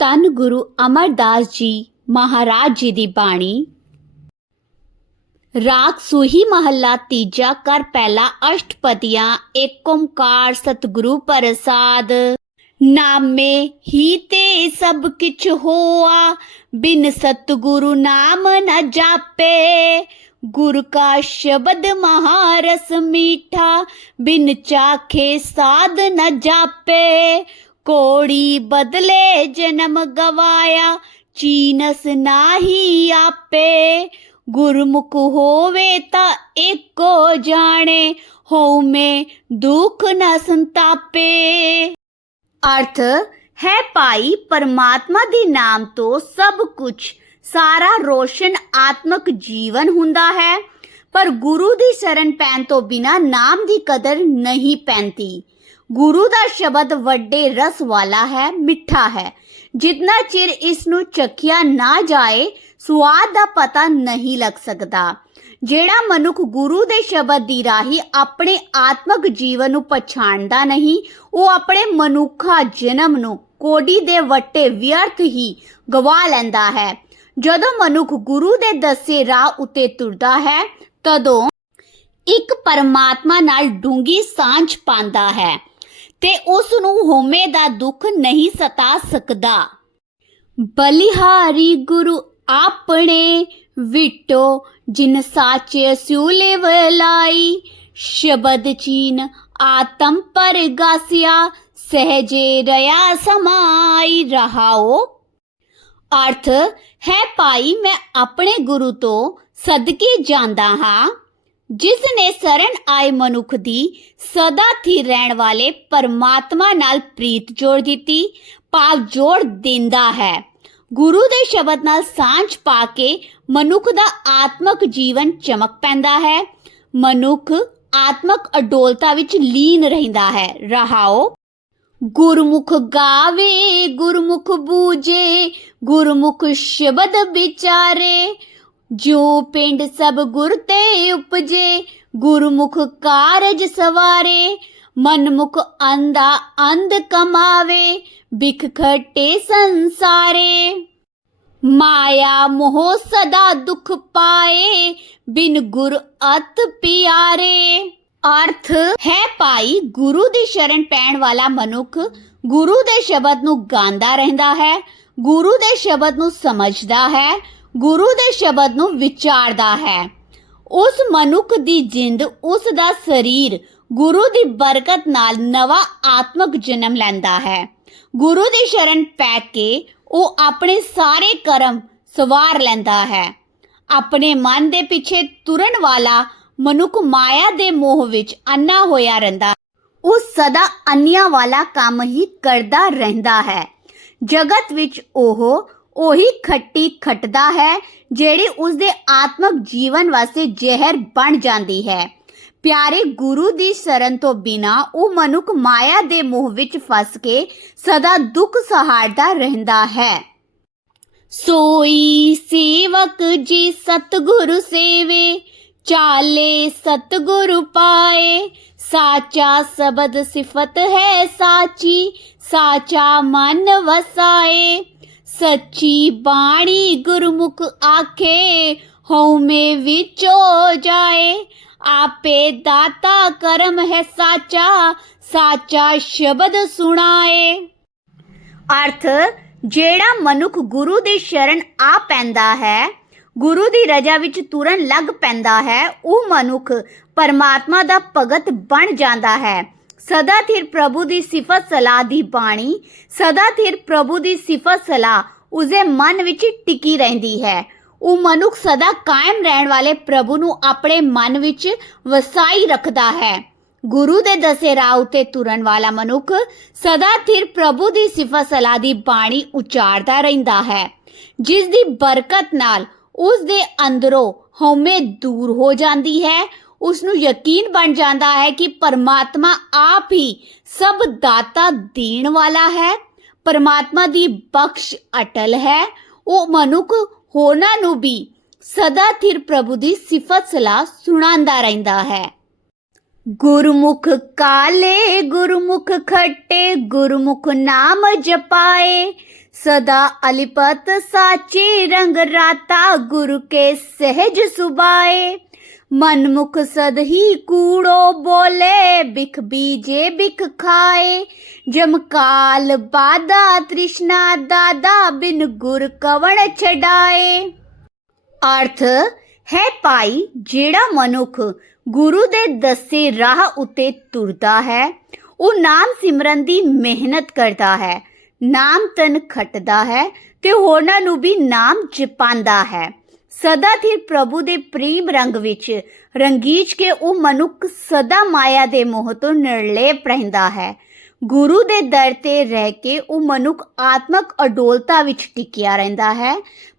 ਧੰਨ ਗੁਰੂ ਅਮਰਦਾਸ ਜੀ ਮਹਾਰਾਜ ਜੀ ਦੀ ਬਾਣੀ। ਰਾਗ ਸੂਹੀ ਮਹੱਲਾ ਤੀਜਾ ਕਰ ਪਹਿਲਾ ਅਸ਼ਟਪਦੀਆਂ ਏਕ ਓੰਕਾਰ ਸਤਿਗੁਰੂ ਪ੍ਰਸਾਦ। ਨਾਮੇ ਹੀ ਤੇ ਸਭ ਕਿਛ ਹੋਆ, ਬਿਨ ਸਤਿਗੁਰੂ ਨਾਮ ਨ ਜਾਪੇ। ਗੁਰ ਕਾ ਸ਼ਬਦ ਮਹਾਰਸ ਮੀਠਾ, ਬਿਨ ਚਾਖੇ ਸਾਧ ਨ ਜਾਪੇ। ਕੋੜੀ ਬਦਲੇ ਜਨਮ ਗਵਾਇਆ, ਚੀਨਸ ਨਾਹੀ ਆਪੇ। ਗੁਰਮੁਖ ਹੋਵੇ ਤਾਂ ਏਕੋ ਜਾਣੇ ਹੋਮੇ ਦੁਖ ਨ ਸੰਤਾਪੇ। ਅਰਥ ਹੈ ਭਾਈ, ਪਰਮਾਤਮਾ ਦੇ ਨਾਮ ਤੋਂ ਸਭ ਕੁਝ ਸਾਰਾ ਰੋਸ਼ਨ ਆਤਮਕ ਜੀਵਨ ਹੁੰਦਾ ਹੈ, ਪਰ ਗੁਰੂ ਦੀ ਸ਼ਰਨ ਪੈਣ ਤੋਂ ਬਿਨਾ ਨਾਮ ਦੀ ਕਦਰ ਨਹੀਂ ਪੈਂਦੀ। ਗੁਰੂ ਦਾ ਸ਼ਬਦ ਵੱਡੇ ਰਸ ਵਾਲਾ ਹੈ, ਮਿੱਠਾ ਹੈ। ਜਿੰਨਾ ਚਿਰ ਇਸ ਨੂੰ ਚਖਿਆ ਨਾ ਜਾਏ ਸਵਾਦ ਦਾ ਪਤਾ ਨਹੀਂ ਲੱਗ ਸਕਦਾ। ਜਿਹੜਾ ਮਨੁੱਖ ਗੁਰੂ ਦੇ ਸ਼ਬਦ ਦੀ ਰਾਹੀਂ ਆਪਣੇ ਆਤਮਿਕ ਜੀਵਨ ਨੂੰ ਪਛਾਣਦਾ ਨਹੀਂ, ਉਹ ਆਪਣੇ ਮਨੁੱਖਾ ਜਨਮ ਨੂੰ ਕੋਡੀ ਦੇ ਵੱਟੇ ਵਿਅਰਥ ਹੀ ਗਵਾ ਲੈਂਦਾ ਹੈ। ਜਦੋਂ ਮਨੁੱਖ ਗੁਰੂ ਦੇ ਦੱਸੇ ਰਾਹ ਉਤੇ ਤੁਰਦਾ ਹੈ, ਤਦੋਂ ਇੱਕ ਪਰਮਾਤਮਾ ਨਾਲ ਡੂੰਗੀ ਸਾਂਝ ਪਾਉਂਦਾ ਹੈ। ਤੇ ਉਸ ਨੂੰ ਹੋਮੇ ਦਾ ਦੁੱਖ ਨਹੀਂ ਸਤਾ ਸਕਦਾ। ਬਲਿਹਾਰੀ ਗੁਰੂ ਆਪਣੇ ਵਿਟੋ, ਜਿਨ ਸਾਚੇ ਸਿਉਲੇ ਵਲਾਈ, ਸ਼ਬਦ ਚੀਨ ਆਤਮ ਪਰ ਗਾਸਿਆ, ਸਹਜੇ ਰਿਆ ਸਮਾਈ ਰਹਾਓ। ਅਰਥ ਹੈ, ਭਾਈ ਮੈਂ ਆਪਣੇ ਗੁਰੂ ਤੋਂ ਸਦਕੇ ਜਾਂਦਾ ਹਾਂ। ਜਿਸ ਨੇ ਸਰਨ ਆਏ ਮਨੁੱਖ ਦੀ ਸਦਾ ਥਿਰ ਰਹਿਣ ਵਾਲੇ ਪਰਮਾਤਮਾ ਨਾਲ ਪ੍ਰੀਤ ਜੋੜ ਦਿੱਤੀ, ਭਾਵ ਜੋੜ ਦਿੰਦਾ ਹੈ। ਗੁਰੂ ਦੇ ਸ਼ਬਦ ਨਾਲ ਸਾਂਝ ਪਾ ਕੇ ਮਨੁੱਖ ਦਾ ਆਤਮਿਕ ਜੀਵਨ ਚਮਕ ਪੈਂਦਾ ਹੈ। ਮਨੁੱਖ ਆਤਮਿਕ ਅਡੋਲਤਾ ਵਿੱਚ ਲੀਨ ਰਹਿੰਦਾ ਹੈ। ਰਹਾਓ, ਗੁਰਮੁਖ ਗਾਵੇ, ਗੁਰਮੁਖ ਬੂਝੇ, ਗੁਰਮੁਖ ਸ਼ਬਦ ਵਿਚਾਰੇ ਜੋ ਪਿੰਡ ਸਭ ਗੁਰ ਤੇ ਉਪਜੇ, ਗੁਰਮੁਖ ਕਾਰਜ ਸਵਾਰੇ, ਮਨਮੁਖ ਅੰਧਾ ਅੰਧ ਕਮਾਵੇ ਬਿਖ ਖਟੇ ਸੰਸਾਰੇ। ਮਾਇਆ ਮੋਹ ਸਦਾ ਦੁਖ ਪਾਏ, ਬਿਨ ਗੁਰ ਅਤ ਪਿਆਰੇ। ਅਰਥ ਹੈ ਭਾਈ, ਗੁਰੂ ਦੀ ਸ਼ਰਨ ਪੈਣ ਵਾਲਾ ਮਨੁੱਖ ਗੁਰੂ ਦੇ ਸ਼ਬਦ ਨੂੰ ਗਾਉਂਦਾ ਰਹਿੰਦਾ ਹੈ, ਗੁਰੂ ਦੇ ਸ਼ਬਦ ਨੂੰ ਸਮਝਦਾ ਹੈ ਗੁਰੂ ਦੇ ਸ਼ਬਦ ਨੂੰ ਵਿਚਾਰਦਾ ਹੈ। ਉਸ ਮਨੁੱਖ ਦੀ ਜਿੰਦ, ਉਸ ਦਾ ਸਰੀਰ ਗੁਰੂ ਦੀ ਬਰਕਤ ਨਾਲ ਨਵਾਂ ਆਤਮਿਕ ਜਨਮ ਲੈਂਦਾ ਹੈ। ਗੁਰੂ ਦੀ ਸ਼ਰਨ ਪੈ ਕੇ ਉਹ ਆਪਣੇ ਸਾਰੇ ਕਰਮ ਸਵਾਰ ਲੈਂਦਾ ਹੈ। ਆਪਣੇ ਮਨ ਦੇ ਪਿੱਛੇ ਤੁਰਨ ਵਾਲਾ ਮਨੁੱਖ ਮਾਇਆ ਦੇ ਮੋਹ ਵਿੱਚ ਅੰਨਾ ਹੋਇਆ ਰਹਿੰਦਾ ਉਹ ਸਦਾ ਅੰਨਿਆਂ ਵਾਲਾ ਕੰਮ ਹੀ ਕਰਦਾ ਰਹਿੰਦਾ ਹੈ। ਜਗਤ ਵਿੱਚ ਉਹ ਉਹੀ ਖੱਟੀ ਖਟਦਾ ਹੈ ਜਿਹੜੀ ਉਸ ਦੇ ਆਤਮਿਕ ਜੀਵਨ ਵਾਸਤੇ ਜ਼ਹਿਰ ਬਣ ਜਾਂਦੀ ਹੈ। ਪਿਆਰੇ ਗੁਰੂ ਦੀ ਸ਼ਰਨ ਤੋਂ ਬਿਨਾ ਉਹ ਮਨੁੱਖ ਮਾਇਆ ਦੇ ਮੋਹ ਵਿੱਚ ਫਸ ਕੇ ਸਦਾ ਦੁੱਖ ਸਹਾਰਦਾ ਰਹਿੰਦਾ ਹੈ। ਸੋਈ ਸੇਵਕ ਜੀ ਸਤਿਗੁਰੂ ਸੇਵੇ, ਚਾਲੇ ਸਤਿਗੁਰੂ ਪਾਏ, ਸਾਚਾ ਸ਼ਬਦ ਸਿਫਤ ਹੈ ਸਾਚੀ, ਸਾਚਾ ਮਨ ਵਸਾਏ। ਸੱਚੀ ਬਾਣੀ ਗੁਰਮੁਖ ਆਖੇ, ਹਉਮੈ ਵਿੱਚੋ ਜਾਏ। ਆਪੇ ਦਾਤਾ ਕਰਮ ਹੈ ਸਾਚਾ ਸਾਚਾ ਸ਼ਬਦ ਸੁਣਾਏ। ਅਰਥ, ਜਿਹੜਾ ਮਨੁੱਖ ਗੁਰੂ ਦੀ ਸ਼ਰਨ ਆ ਪੈਂਦਾ ਹੈ, ਗੁਰੂ ਦੀ ਰਜਾ ਵਿੱਚ ਤੁਰਨ ਲੱਗ ਪੈਂਦਾ ਹੈ, ਉਹ ਮਨੁੱਖ ਪਰਮਾਤਮਾ ਦਾ ਭਗਤ ਬਣ ਜਾਂਦਾ ਹੈ। ਸਦਾ ਥਿਰ ਪ੍ਰਭੂ ਦੀ ਸਿਫਤ ਸਲਾਹ ਦੀ ਬਾਣੀ ਸਦਾ ਥਿਰ ਪ੍ਰਭੂ ਦੀ ਸਿਫਤ ਸਲਾਹ ਉਸਦੇ ਮਨ ਵਿੱਚ ਟਿਕੀ ਰਹਿੰਦੀ ਹੈ। ਉਹ ਮਨੁੱਖ ਸਦਾ ਕਾਇਮ ਰਹਿਣ ਵਾਲੇ ਪ੍ਰਭੂ ਨੂੰ ਆਪਣੇ ਮਨ ਵਿੱਚ ਵਸਾਈ ਰੱਖਦਾ ਹੈ। ਗੁਰੂ ਦੇ ਦਸੇ ਰਾਹ ਉਤੇ ਤੁਰਨ ਵਾਲਾ ਮਨੁੱਖ ਸਦਾ ਥਿਰ ਪ੍ਰਭੂ ਦੀ ਸਿਫਤ ਸਲਾਹ ਦੀ ਬਾਣੀ ਉਚਾਰਦਾ ਰਹਿੰਦਾ ਹੈ। ਜਿਸ ਦੀ ਬਰਕਤ ਨਾਲ ਉਸ ਦੇ ਅੰਦਰੋਂ ਹਉਮੈ ਦੂਰ ਹੋ ਜਾਂਦੀ ਹੈ ਉਸ ਨੂੰ ਯਕੀਨ ਬਣ ਜਾਂਦਾ ਹੈ ਕਿ ਪਰਮਾਤਮਾ ਆਪ ਹੀ ਸਭ ਦਾਤਾ ਦੇਣ ਵਾਲਾ ਹੈ। ਪਰਮਾਤਮਾ ਦੀ ਬਖਸ਼ ਅਟਲ ਹੈ। ਉਹ ਮਨੁੱਖ ਹੋਰਾਂ ਨੂੰ ਵੀ ਸਦਾ ਥਿਰ ਪ੍ਰਭੂ ਦੀ ਸਿਫਤ ਸਲਾਹ ਸੁਣਾਉਂਦਾ ਰਹਿੰਦਾ ਹੈ। ਗੁਰਮੁਖ ਕਾਲੇ, ਗੁਰਮੁਖ ਖੱਟੇ, ਗੁਰਮੁਖ ਨਾਮ ਜਪਾਏ। ਸਦਾ ਅਲਿਪਤ, ਸਾਚੇ ਰੰਗ ਰਾਤਾ, ਗੁਰ ਕੇ ਸਹਿਜ ਸੁਬਾਏ ਮਨਮੁਖ ਸਦ ਹੀ ਕੂੜੋ ਬੋਲੇ ਬਿਖ ਬੀਜੇ ਬਿਖ ਖਾਏ। ਜਮਕਾਲ ਬਾਦਾ ਤ੍ਰਿਸ਼ਨਾ ਦਾਦਾ, ਬਿਨ ਗੁਰ ਕਵਣ ਛਡਾਏ। ਅਰਥ ਹੈ ਭਾਈ, ਜਿਹੜਾ ਮਨੁੱਖ ਗੁਰੂ ਦੇ ਦੱਸੇ ਰਾਹ ਉਤੇ ਤੁਰਦਾ ਹੈ, ਉਹ ਨਾਮ ਸਿਮਰਨ ਦੀ ਮਿਹਨਤ ਕਰਦਾ ਹੈ, ਨਾਮ ਤਨ ਖਟਦਾ ਹੈ ਤੇ ਹੋਰਨਾਂ ਨੂੰ ਵੀ ਨਾਮ ਜਪਾਂਦਾ ਹੈ। ਸਦਾ ਥਿਰ ਪ੍ਰਭੂ ਦੇ ਪ੍ਰੇਮ ਰੰਗ ਵਿੱਚ ਰੰਗੀਚ ਕੇ ਉਹ ਮਨੁੱਖ ਸਦਾ ਮਾਇਆ ਦੇ ਮੋਹ ਤੋਂ ਨਿਰਲੇਪ ਰਹਿੰਦਾ ਹੈ। ਗੁਰੂ ਦੇ ਦਰ ਤੇ ਰਹਿ ਕੇ ਉਹ ਮਨੁੱਖ ਆਤਮਕ ਅਡੋਲਤਾ ਵਿੱਚ ਟਿਕਿਆ ਰਹਿੰਦਾ ਹੈ।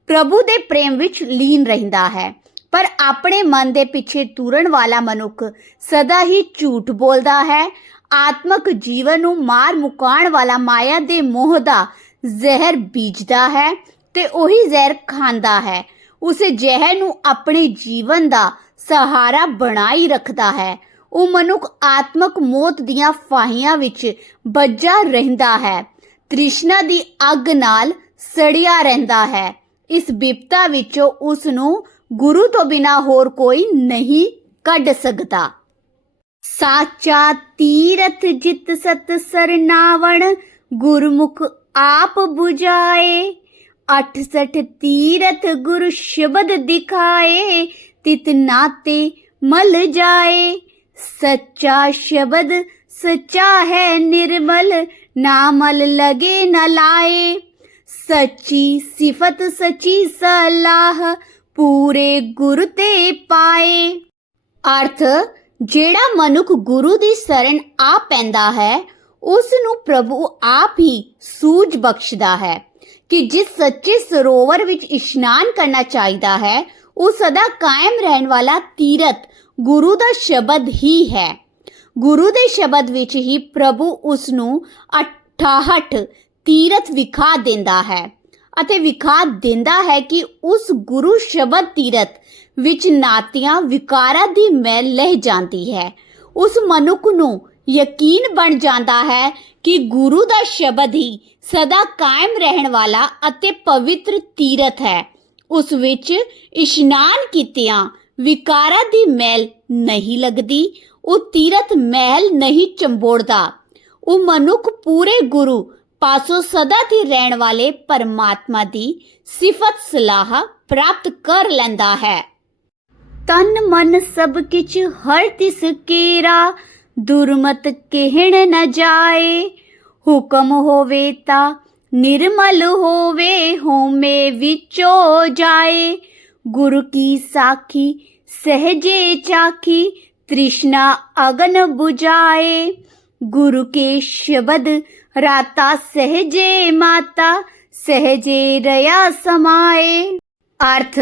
ਪ੍ਰਭੂ ਦੇ ਪ੍ਰੇਮ ਵਿੱਚ ਲੀਨ ਰਹਿੰਦਾ ਹੈ। ਪਰ ਆਪਣੇ ਮਨ ਦੇ ਪਿੱਛੇ ਤੁਰਨ ਵਾਲਾ ਮਨੁੱਖ ਸਦਾ ਹੀ ਝੂਠ ਬੋਲਦਾ ਹੈ। ਆਤਮਕ ਜੀਵਨ ਨੂੰ ਮਾਰ ਮੁਕਾਉਣ ਵਾਲਾ ਮਾਇਆ ਦੇ ਮੋਹ ਦਾ ਜ਼ਹਿਰ ਬੀਜਦਾ ਹੈ ਤੇ ਉਹੀ ਜ਼ਹਿਰ ਖਾਂਦਾ ਹੈ। ਉਸ ਜ਼ਹਿਰ ਨੂੰ ਆਪਣੇ ਜੀਵਨ ਦਾ ਸਹਾਰਾ ਬਣਾਈ ਰੱਖਦਾ ਹੈ। ਉਹ ਮਨੁੱਖ ਆਤਮਕ ਮੌਤ ਦੀਆਂ ਫਾਹੀਆਂ ਵਿੱਚ ਵੱਜਾ ਰਹਿੰਦਾ ਹੈ। ਤ੍ਰਿਸ਼ਨਾ ਦੀ ਅੱਗ ਨਾਲ ਸੜਿਆ ਰਹਿੰਦਾ ਹੈ। ਇਸ ਬਿਪਤਾ ਵਿੱਚੋਂ ਉਸ ਨੂੰ ਗੁਰੂ ਤੋਂ ਬਿਨਾ ਹੋਰ ਕੋਈ ਨਹੀਂ ਕੱਢ ਸਕਦਾ। ਸਾਚਾ ਤੀਰਥ ਜਿਤ ਸਤ ਸਰਨਾਵਣ, ਗੁਰਮੁਖ ਆਪ 부ਝਾਏ 68 ਤੀਰਥ ਗੁਰ ਸ਼ਬਦ ਦਿਖਾਏ ਤਿਤ ਨਾਤੇ ਮਲ ਜਾਏ ਸੱਚਾ ਸ਼ਬਦ ਸੱਚਾ ਹੈ ਨਿਰਮਲ ਨਾ ਮਲ ਲਗੇ ਨ ਲਾਏ ਸੱਚੀ ਸਿਫਤ ਸੱਚੀ ਸਲਾਹ ਪੂਰੇ ਗੁਰ ਤੇ ਪਾਏ ਅਰਥ ਜਿਹੜਾ ਮਨੁੱਖ ਗੁਰੂ ਦੀ ਸ਼ਰਨ ਆ ਪੈਂਦਾ ਹੈ ਉਸ ਨੂੰ ਪ੍ਰਭੂ ਆਪ ਹੀ ਸੂਝ ਬਖਸ਼ਦਾ ਹੈ ਕਿ ਜਿਸ ਸੱਚੇ ਸਰੋਵਰ ਵਿੱਚ ਇਸ਼ਨਾਨ ਕਰਨਾ ਚਾਹੀਦਾ ਹੈ, ਉਹ ਸਦਾ ਕਾਇਮ ਰਹਿਣ ਵਾਲਾ ਤੀਰਥ ਗੁਰੂ ਦਾ ਸ਼ਬਦ ਹੀ ਹੈ। ਗੁਰੂ ਦੇ ਸ਼ਬਦ ਵਿੱਚ ਹੀ ਪ੍ਰਭੂ ਉਸ ਨੂੰ 68 ਤੀਰਥ ਵਿਖਾ ਦਿੰਦਾ ਹੈ ਅਤੇ ਵਿਖਾ ਦਿੰਦਾ ਹੈ ਕਿ ਉਸ ਗੁਰੂ ਸ਼ਬਦ ਤੀਰਥ ਵਿੱਚ ਨਾਤੀਆਂ ਵਿਕਾਰਾਂ ਦੀ ਮੈਲ ਲਹਿ ਜਾਂਦੀ ਹੈ। ਉਸ ਮਨੁੱਖ ਨੂੰ ਯਕੀਨ ਬਣ ਜਾਂਦਾ ਹੈ ਕਿ ਗੁਰੂ ਦਾ ਸ਼ਬਦ ਹੀ ਸਦਾ ਕਾਇਮ ਰਹਿਣ ਵਾਲਾ ਅਤੇ ਪਵਿੱਤਰ ਤੀਰਥ ਹੈ। ਉਸ ਵਿੱਚ ਇਸ਼ਨਾਨ ਕੀਤਿਆਂ ਵਿਕਾਰਾਂ ਦੀ ਮੈਲ ਨਹੀਂ ਲੱਗਦੀ, ਉਹ ਤੀਰਥ ਮਹਿਲ ਨਹੀਂ ਚੰਬੋੜਦਾ। ਉਹ ਮਨੁੱਖ ਪੂਰੇ ਗੁਰੂ ਪਾਸੋਂ ਸਦਾ ਤੇ ਰਹਿਣ ਵਾਲੇ ਪਰਮਾਤਮਾ ਦੀ ਸਿਫਤ ਸਲਾਹ ਪ੍ਰਾਪਤ ਕਰ ਲੈਂਦਾ ਹੈ। ਤਨ ਮਨ ਸਭ ਕਿਛ ਹਰ ਤਿਸ ਕੇਰਾ ਦੁਰਮਤ ਕਹਿਣ ਨ ਜਾਏ। ਹੁਕਮ ਹੋਵੇ ਤਾਂ ਨਿਰਮਲ ਹੋਵੇ ਹੋਮੇ ਵਿੱਚੋ ਜਾਏ। ਗੁਰੂ ਕੀ ਸਾਖੀ, ਸਹਜੇ ਚਾਖੀ, ਤ੍ਰਿਸ਼ਨਾ ਅਗਨ 부ਝਾਏ ਗੁਰੂ ਕੇ ਸ਼ਬਦ ਰਾਤਾ ਸਹਜੇ ਮਾਤਾ, ਸਹਜੇ ਰਿਆ ਸਮਾਏ। ਅਰਥ,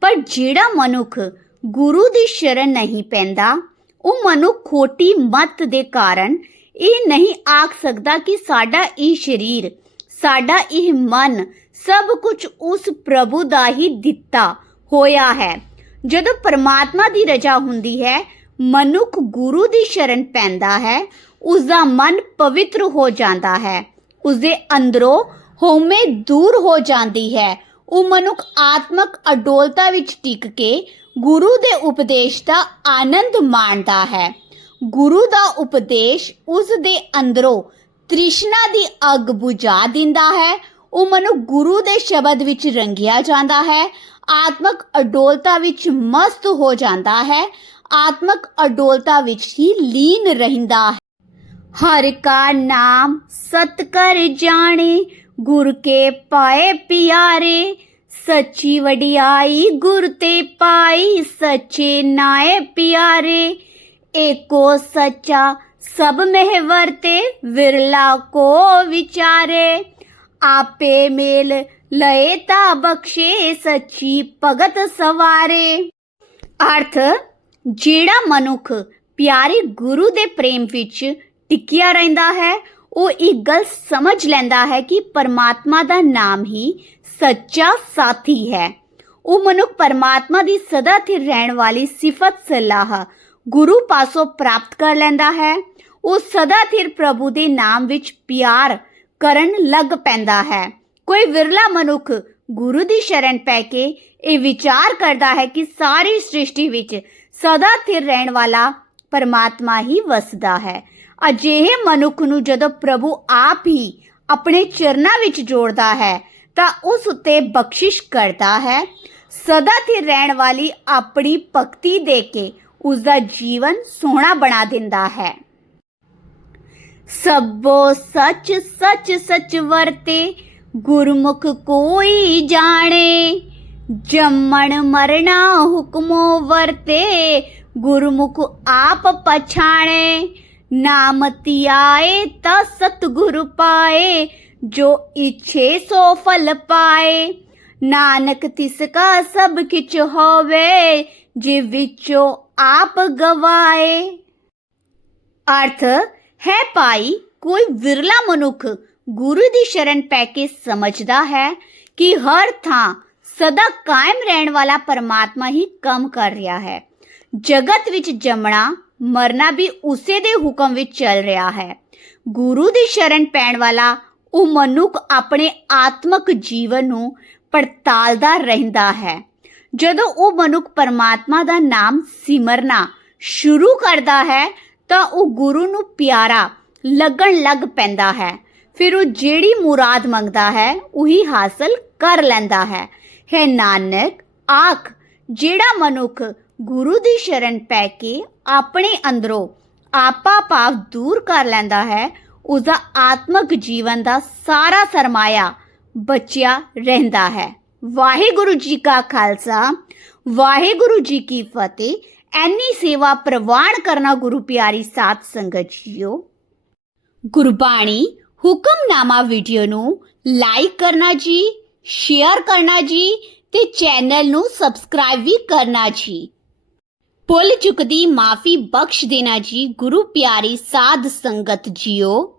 ਪਰ ਜਿਹੜਾ ਮਨੁੱਖ ਗੁਰੂ ਦੀ ਸ਼ਰਨ ਨਹੀਂ ਪੈਂਦਾ ਉਹ ਮਨੁੱਖ ਖੋਟੀ ਮਤ ਦੇ ਕਾਰਨ ਇਹ ਨਹੀਂ ਆਖ ਸਕਦਾ ਕਿ ਸਾਡਾ ਇਹ ਸਰੀਰ, ਸਾਡਾ ਇਹ ਮਨ ਸਭ ਕੁਝ ਉਸ ਪ੍ਰਭੂ ਦਾ ਹੀ ਦਿੱਤਾ ਹੋਇਆ ਹੈ। ਜਦੋਂ ਪਰਮਾਤਮਾ ਦੀ ਰਜ਼ਾ ਹੁੰਦੀ ਹੈ, ਮਨੁੱਖ ਗੁਰੂ ਦੀ ਸ਼ਰਨ ਪੈਂਦਾ ਹੈ ਉਸ ਦਾ ਮਨ ਪਵਿੱਤਰ ਹੋ ਜਾਂਦਾ ਹੈ ਉਸ ਦੇ ਅੰਦਰੋਂ ਹਉਮੈ ਦੂਰ ਹੋ ਜਾਂਦੀ ਹੈ। ਉਹ ਮਨੁੱਖ ਆਤਮਕ ਅਡੋਲਤਾ ਵਿੱਚ ਟਿਕ ਕੇ ਗੁਰੂ ਦੇ ਉਪਦੇਸ਼ ਦਾ ਆਨੰਦ ਮਾਣਦਾ ਹੈ। ਗੁਰੂ ਦਾ ਉਪਦੇਸ਼ ਉਸ ਦੇ ਅੰਦਰੋਂ ਤ੍ਰਿਸ਼ਨਾ ਦੀ ਅੱਗ ਬੁਝਾ ਦਿੰਦਾ ਹੈ। ਉਹ ਮਨੁੱਖ ਗੁਰੂ ਦੇ ਸ਼ਬਦ ਵਿੱਚ ਰੰਗਿਆ ਜਾਂਦਾ ਹੈ। ਆਤਮਕ ਅਡੋਲਤਾ ਵਿੱਚ ਮਸਤ ਹੋ ਜਾਂਦਾ ਹੈ। ਆਤਮਕ ਅਡੋਲਤਾ ਵਿੱਚ ਹੀ ਲੀਨ ਰਹਿੰਦਾ ਹੈ। ਹਰ ਕਾ ਨਾਮ ਸਤ ਕਰ ਜਾਣੇ, ਗੁਰ ਕੇ ਪਾਏ ਪਿਆਰੇ ਸੱਚੀ ਵਡਿਆਈ ਗੁਰ ਤੇ ਪਾਈ, ਸੱਚੇ ਨਾਏ ਪਿਆਰੇ। ਏਕੋ ਸੱਚਾ ਸਭ ਮਹਿ ਵਰਤੇ ਵਿਰਲਾ ਕੋ ਵਿਚਾਰੇ। ਆਪੇ ਮੇਲ ਲਏ ਤਾ ਬਖਸ਼ੇ, ਸੱਚੀ ਭਗਤ ਸਵਾਰੇ। ਅਰਥ, ਜਿਹੜਾ ਮਨੁੱਖ ਪਿਆਰੇ ਗੁਰੂ ਦੇ ਪ੍ਰੇਮ ਵਿੱਚ ਟਿਕਿਆ ਰਹਿੰਦਾ ਹੈ, ਉਹ ਇਹ ਗੱਲ ਸਮਝ ਲੈਂਦਾ ਹੈ ਕਿ ਪਰਮਾਤਮਾ ਦਾ ਨਾਮ ਹੀ ਸੱਚਾ ਸਾਥੀ ਹੈ। ਉਹ ਮਨੁੱਖ ਪਰਮਾਤਮਾ ਦੀ ਸਦਾ ਸਥਿਰ ਰਹਿਣ ਵਾਲੀ ਸਿਫਤ ਸਲਾਹ ਗੁਰੂ ਪਾਸੋਂ ਪ੍ਰਾਪਤ ਕਰ ਲੈਂਦਾ ਹੈ। ਉਹ ਸਦਾ ਸਥਿਰ ਪ੍ਰਭੂ ਦੇ ਨਾਮ ਵਿੱਚ ਪਿਆਰ ਕਰਨ ਲੱਗ ਪੈਂਦਾ ਹੈ। ਕੋਈ ਵਿਰਲਾ ਮਨੁੱਖ ਗੁਰੂ ਦੀ ਸ਼ਰਨ ਪੈ ਕੇ ਇਹ ਵਿਚਾਰ ਕਰਦਾ ਹੈ ਕਿ ਸਾਰੀ ਸ੍ਰਿਸ਼ਟੀ ਵਿੱਚ ਸਦਾ ਸਥਿਰ ਰਹਿਣ ਵਾਲਾ ਪਰਮਾਤਮਾ ਹੀ ਵਸਦਾ ਹੈ। ਅਜਿਹੇ ਮਨੁੱਖ ਨੂੰ ਜਦੋਂ ਪ੍ਰਭੂ ਆਪ ਹੀ ਆਪਣੇ ਚਰਨਾਂ ਵਿੱਚ ਜੋੜਦਾ ਹੈ ਤਾਂ ਉਸ ਉੱਤੇ ਬਖਸ਼ਿਸ਼ ਕਰਦਾ ਹੈ। ਸਦਾ ਸਥਿਰ ਰਹਿਣ ਵਾਲੀ ਆਪਣੀ ਭਗਤੀ ਦੇ ਕੇ ਉਸ ਦਾ ਜੀਵਨ ਸੋਹਣਾ ਬਣਾ ਦਿੰਦਾ ਹੈ। ਸਭੋ ਸੱਚ ਸੱਚ ਸੱਚ ਵਰਤੇ, ਗੁਰਮੁਖ ਕੋਈ ਜਾਣੇ। ਜੰਮਣ ਮਰਨਾ ਹੁਕਮੋ ਵਰਤੇ, ਗੁਰਮੁਖ ਆਪ ਪਛਾਣੇ। ਨਾਮ ਧਿਆਏ ਤਾਂ ਸਤਿਗੁਰ ਪਾਏ ਜੋ ਇਛੇ ਸੋ ਫਲ ਪਾਏ। ਨਾਨਕ ਤਿਸ ਕਾ ਸਭ ਕਿਛ ਹੋਵੇ ਜੇ ਵਿੱਚੋਂ ਆਪ ਗਵਾਏ। ਅਰਥ, ਹੈ ਭਾਈ, ਕੋਈ ਵਿਰਲਾ ਮਨੁੱਖ ਗੁਰੂ ਦੀ ਸ਼ਰਨ ਪੈ ਕੇ ਸਮਝਦਾ ਹੈ ਕਿ ਹਰ ਥਾਂ ਸਦਾ ਕਾਇਮ ਰਹਿਣ ਵਾਲਾ ਪਰਮਾਤਮਾ ਹੀ ਕੰਮ ਕਰ ਰਿਹਾ ਹੈ। ਜਗਤ ਵਿੱਚ ਜੰਮਣਾ, ਮਰਨਾ ਵੀ ਉਸੇ ਦੇ ਹੁਕਮ ਵਿੱਚ ਚੱਲ ਰਿਹਾ ਹੈ। ਗੁਰੂ ਦੀ ਸ਼ਰਨ ਪੈਣ ਵਾਲਾ ਉਹ ਮਨੁੱਖ ਆਪਣੇ ਆਤਮਿਕ ਜੀਵਨ ਨੂੰ ਪੜਤਾਲਦਾ ਰਹਿੰਦਾ ਹੈ। ਜਦੋਂ ਉਹ ਮਨੁੱਖ ਪਰਮਾਤਮਾ ਦਾ ਨਾਮ ਸਿਮਰਨਾ ਸ਼ੁਰੂ ਕਰਦਾ ਹੈ, ਤਾਂ ਉਹ ਗੁਰੂ ਨੂੰ ਪਿਆਰਾ ਲੱਗਣ ਲੱਗ ਪੈਂਦਾ ਹੈ। ਫਿਰ ਉਹ ਜਿਹੜੀ ਮੁਰਾਦ ਮੰਗਦਾ ਹੈ, ਉਹੀ ਹਾਸਲ ਕਰ ਲੈਂਦਾ ਹੈ। ਹੈ ਨਾਨਕ, ਆਖ, ਜਿਹੜਾ ਮਨੁੱਖ ਗੁਰੂ ਦੀ ਸ਼ਰਨ ਪੈ ਕੇ ਆਪਣੇ ਅੰਦਰੋਂ ਆਪਾ ਭਾਵ ਦੂਰ ਕਰ ਲੈਂਦਾ ਹੈ ਉਸ ਦਾ ਆਤਮਿਕ ਜੀਵਨ ਦਾ ਸਾਰਾ ਸਰਮਾਇਆ ਬਚਿਆ ਰਹਿੰਦਾ ਹੈ। ਵਾਹਿਗੁਰੂ ਜੀ ਕਾ ਖਾਲਸਾ, ਵਾਹਿਗੁਰੂ ਜੀ ਕੀ ਫਤਿਹ। ਐਨੀ ਸੇਵਾ ਪ੍ਰਵਾਨ ਕਰਨਾ ਗੁਰੂ ਪਿਆਰੀ ਸਾਧ ਸੰਗਤ ਜੀਓ। ਗੁਰਬਾਣੀ ਹੁਕਮਨਾਮਾ ਵੀਡੀਓ ਨੂੰ ਲਾਈਕ ਕਰਨਾ ਜੀ, ਸ਼ੇਅਰ ਕਰਨਾ ਜੀ ਤੇ ਚੈਨਲ ਨੂੰ ਸਬਸਕ੍ਰਾਈਬ ਵੀ ਕਰਨਾ ਜੀ। ਭੁੱਲ ਚੁੱਕਦੀ ਮਾਫੀ ਬਖਸ਼ ਦੇਣਾ ਜੀ ਗੁਰੂ ਪਿਆਰੀ ਸਾਧ ਸੰਗਤ ਜੀਓ।